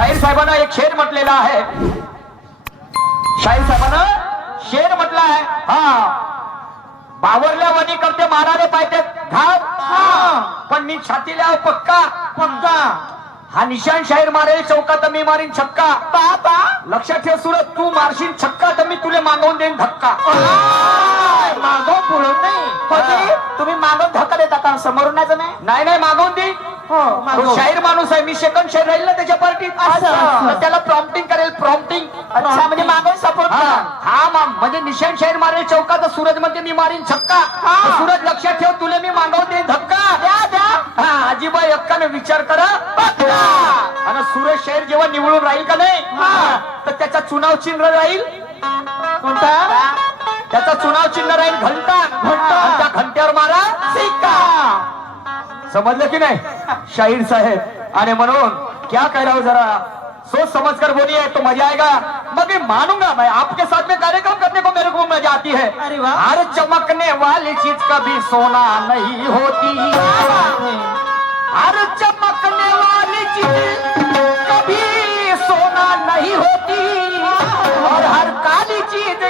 शाहीर साहेबांना एक शेर म्हटलेला आहे. शाहीर साहेबांना शेर म्हटला आहे. हा. बावरल्या वनी करते माराले पाहिजे. घाव. पण मी छातीला पक्का. पक्का. हा निशान शाहीर मारेल चौकात मी मारीन छक्का. लक्षात ठेव सुरत तू मारशील छक्का तर मी तुला मागवून देईन धक्का. मागो पुढे नाही. कधी? तुम्ही मागून धक्का देता का? समोरून नाही नाही नाही नाही मागवून देईन हो. तो शाहीर माणूस आहे. मी सेकंड शाहीर राहील ना त्याच्या पार्टीत असं, असं. तर त्याला प्रॉम्प्टिंग करेल प्रॉम्प्टिंग अच्छा म्हणजे मागून सपोर्ट हा. हा मा- म्हणजे निशाण शाहीर मारेल चौकात सूरज म्हणजे मी मारीन छक्का. हा. तर सूरज लक्षात ठेव तुला मी देईन धक्का. द्या द्या. हा अजिबाई अक्काने विचार करा. आणि सूरज शाहीर जेव्हा निवडून राहील का नाही हा. तर त्याचा चुनाव चिन्ह राहील. कोणता? त्याचा चुनाव चिन्ह राहील घंटा. घंटा. त्या घंट्यावर मारा. सिक्का. समजलं की नाही? शाहीर साहेब आणि म्हणून क्या कह रहा हूं जरा? सोच समझ कर बोलिए तो मजा आएगा. मगर मानूंगा मैं आपके साथ में कार्यक्रम करने को मेरे को मजा आती है. अरे। हर चमकने वाली चीज कभी सोना नहीं होती। हर चमकने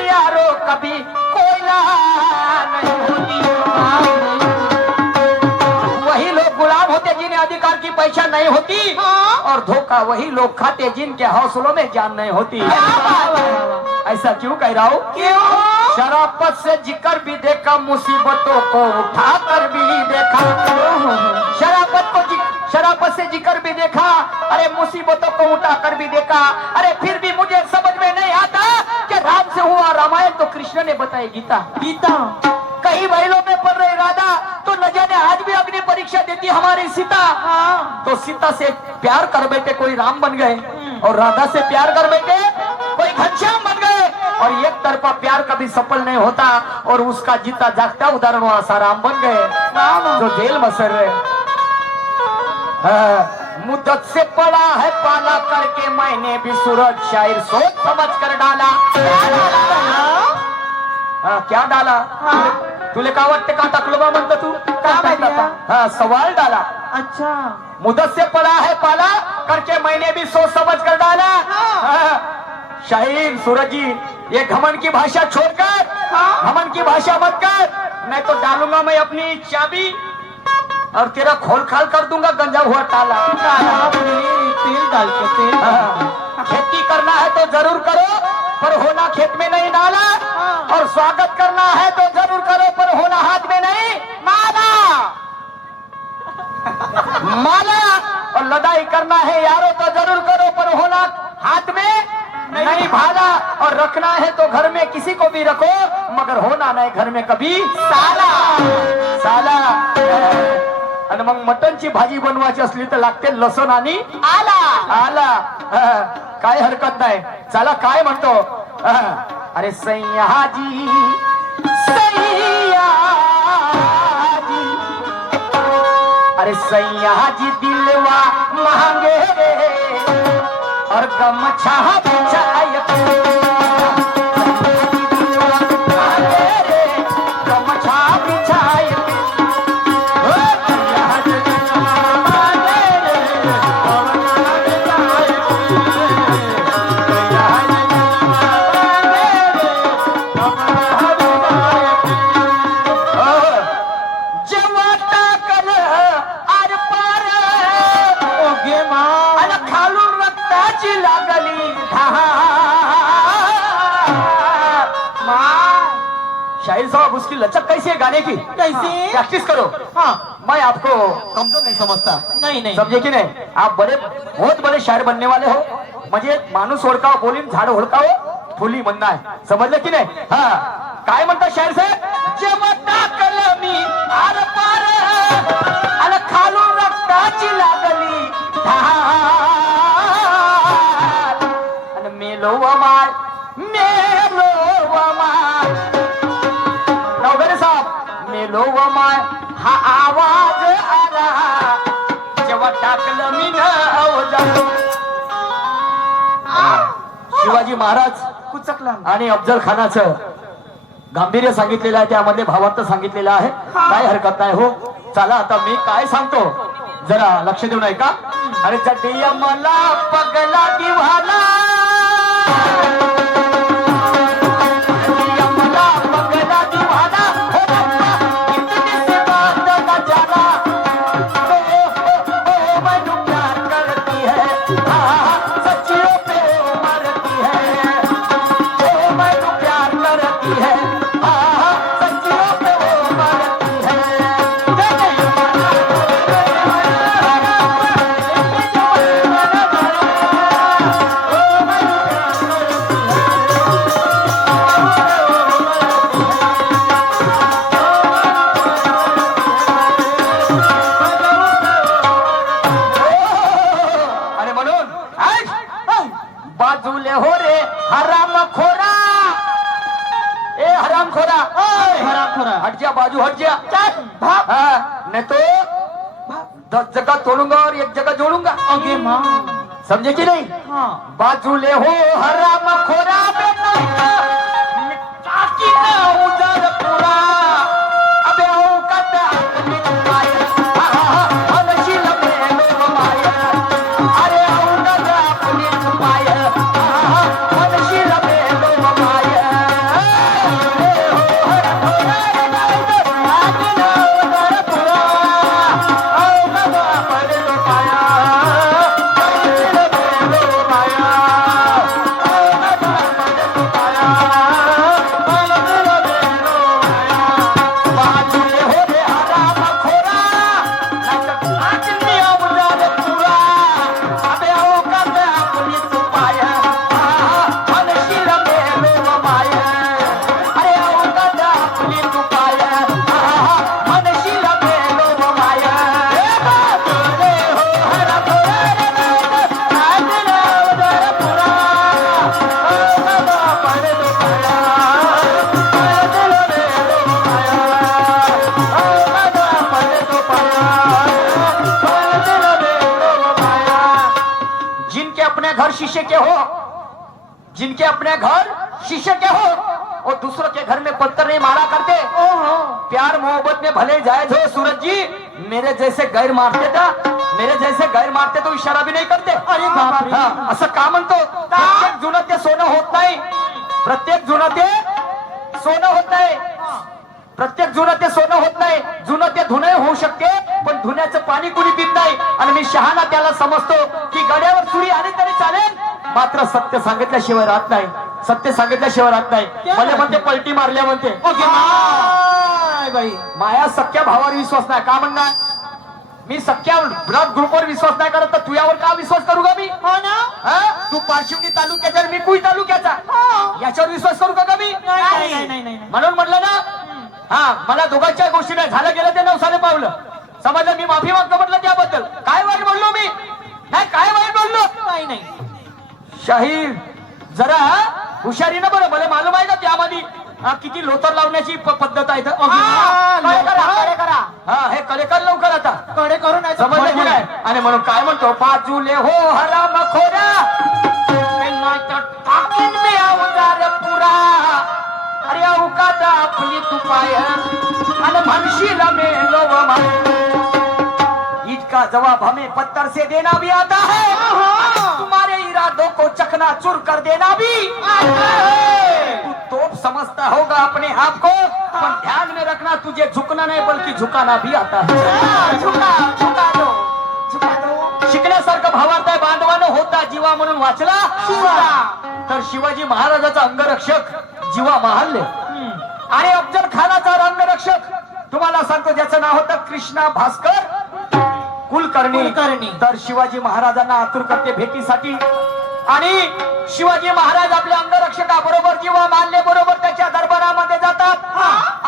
यारो कभी कोयला नहीं होती वही लोग गुलाम होते जिन्हें अधिकार की पहचान नहीं होती और धोखा वही लोग खाते जिनके हौसलों में जान नहीं होती। ऐसा क्यों कह रहा हूँ? क्यों? शराबत से ज़िक्र भी देखा मुसीबतों को उठा कर भी देखा। शराबत को शराबत से ज़िक्र भी देखा अरे मुसीबतों को उठा कर भी देखा। अरे फिर भी मुझे समझ में नहीं आता राम से हुआ रामायण तो कृष्ण ने बताई गीता। गीता। कई महिलों में पढ़ रहे राधा तो न जाने आज भी अग्नि परीक्षा देती हमारी सीता। हाँ। तो सीता से प्यार कर बैठे कोई राम बन गए और राधा से प्यार कर बैठे कोई घनश्याम बन गए और एक तरफा प्यार कभी सफल नहीं होता और उसका जीता जागता उदाहरण वहाँ साराम बन गए जो जेल में सर रहे। हाँ, मुद्दत से पड़ा है पाला करके मैंने भी सूरज शायर सोच समझ कर डाला। हाँ, क्या डाला? तुले- तुले का वाटते का टाकलो बा म्हणतो तू? काय माहिती? हाँ सवाल डाला। अच्छा। मुदत से पड़ा है पाला करके मैंने भी सोच समझ कर डाला। हाँ। शाहीर सूरज जी ये घमन की भाषा छोड़कर घमन की भाषा मत कर। मैं तो डालूंगा मैं अपनी चाबी। और तेरा खोल खाल कर दूंगा गंजा हुआ टाला तेल डाल के तेल। खेती करना है तो जरूर करो पर होना खेत में नहीं डाला। और स्वागत करना है तो जरूर करो पर होना हाथ में नहीं माला। माला। और लड़ाई करना है यारो तो जरूर करो पर होना हाथ में नहीं भाला। और रखना है तो घर में किसी को भी रखो मगर होना नहीं घर में कभी साला। साला। आणि मग मटनची भाजी बनवायची असली तर लागते लसूण आणि आला. आला. काय हरकत नाही. चला काय म्हणतो? अरे सह्याजी सह्याजी. अरे सैयाजी दिलवा रे और गमछा बिछाय शाहीर साहब उसकी लचक कैसी है गाने की? कैसे? प्रैक्टिस करो। हाँ। मैं आपको कमजोर नहीं समझता। नहीं नहीं। समझे की नाही? आप बड़े बहुत बड़े शायर बनने वाले हो। म्हणजे माणूस ओळखाव बोलीन झाड ओळखाव फुली म्हणणं आहे समजलं की नाही? हा। काय म्हणतात शायर साहेब? शिवाजी महाराज आणि अफजल खानाचं गांभीर्य सांगितलेलं आहे त्यामध्ये भावार्थ सांगितलेलं आहे. काय हरकत नाही हो. चला आता मी काय सांगतो? जरा लक्ष देऊन ऐका. अरे चटिया मला पगला दिवाला हट जा बाजू हट जा भाग. हाँ, नहीं तो? दस जगह तोड़ूंगा और एक जगह जोड़ूंगा. अगे माँ. समझे कि नहीं? हाँ. बाजूले हो हराम खोरा बेटा. ना उजर पुरा अपने घर शीशे के हो जिनके अपने घर शीशे के हो वो दूसरों के घर में पत्थर नहीं मारा करते। प्यार मोहब्बत में भले जायज हो सूरज जी मेरे जैसे गैर मारते था मेरे जैसे गैर मारते तो इशारा भी नहीं करते। अरे असं का म्हणतो प्रत्येक जुनं ते सोनं होत नाही प्रत्येक जुनं ते सोनं होत नाही प्रत्येक जुनं ते सोनं होत नाही जुनं ते धुणं होऊ शकते पण धुण्याचं पाणी कुणी पित नाही आणि मी शहाणा त्याला समजतो की गड्यावर सुरी आली तरी मात्र सत्य सांगितल्याशिवाय राहत नाही. सत्य सांगितल्याशिवाय राहत नाही. मला म्हणते पलटी मारल्या म्हणते. ओके बाई माया सख्या भावावर विश्वास नाही. का म्हणणार? मी सख्या ब्लड ग्रुपवर विश्वास नाही करत तर तुझ्यावर का विश्वास करू का मी? हो ना? हा? तू पार्शिवनी तालुक्याचा मी कुई तालुक्याचा. याच्यावर विश्वास करू का मी. म्हणून म्हटलं ना हा मला दोघांच्या गोष्टी नाही. झालं गेलं ते नवसाने पावलं. समजलं? मी माफी मागतो म्हटलं त्याबद्दल. काय वाईट बोललो मी? नाही काय वाईट बोललो? काही नाही. शाहीर जरा हुशारीनं बरं मला मालूम आहे का त्यामध्ये हा, किती लोतर लावण्याची प- पद्धत आहे इथं? हा, कळे करा, लोथर. हा हे लवकर आता. कडे करून तर समजलं की काय आणि म्हणून काय म्हणतो बाजूले हो हराम खोरा पेनाच्या टाकीन मी अवजार पुरा. अरे अवकात आपली तुपाय आणि म्हणशील मेलो ईद का जवाब हमें पत्थर से देना भी आता है. को चकना चूर कर देना भी। तू तोप समझता होगा अपने आप को पर ध्यान में रखना तुझे झुकना नहीं बल्कि झुकाना भी आता है। झुका झुका दो झुका दो। शिकण्यासारखं भावार्थ बांधवानं होता जीवा म्हणून वाचला? तर शिवाजी महाराजाचा अंगरक्षक जीवा महाल्य आणि अफजल खानाचा अंगरक्षक तुम्हाला सांगतो ज्याचं नाव होतं कृष्णा भास्कर कुलकर्णी. तर शिवाजी महाराजांना आतुर करते भेटीसाठी. आणि शिवाजी महाराज आपल्या अंगरक्षकाबरोबर किंवा मान्य बरोबर त्याच्या दरबारामध्ये जातात.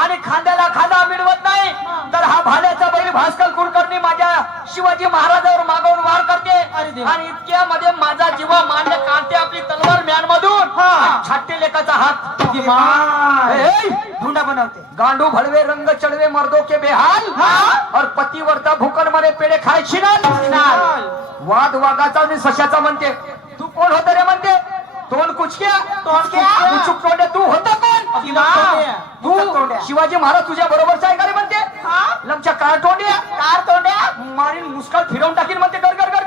आणि खांद्याला खांदा मिळवत नाही. तर हा भाल्याचा बैल भास्कर कुलकर्णी माझ्या शिवाजी महाराजावर मागवून वार करते. आणि इतक्यामध्ये माझा जीवा मान्य काढते आपली तलवार म्यानमधून. आणि छाटते लेखाचा हात. धुंडा बनवते. गांडू भड़वे रंग चढ़वे मर्दों के बेहाल. और पतिवर्ता भूकण मरे पेड़े खाय शिनाल वाद वागाचा आणि सशाचा म्हणते. तू कोण होत रे म्हणते तोंड कुचक्या? कुचूक तोंडे तू होता कोण. तू शिवाजी महाराज तुझ्या बरोबरचा आहे का रे म्हणते लमच्या कार तोंड्या कार तोंड्या मारीन मुस्काल फिरवून टाकीन म्हणते कर कर कर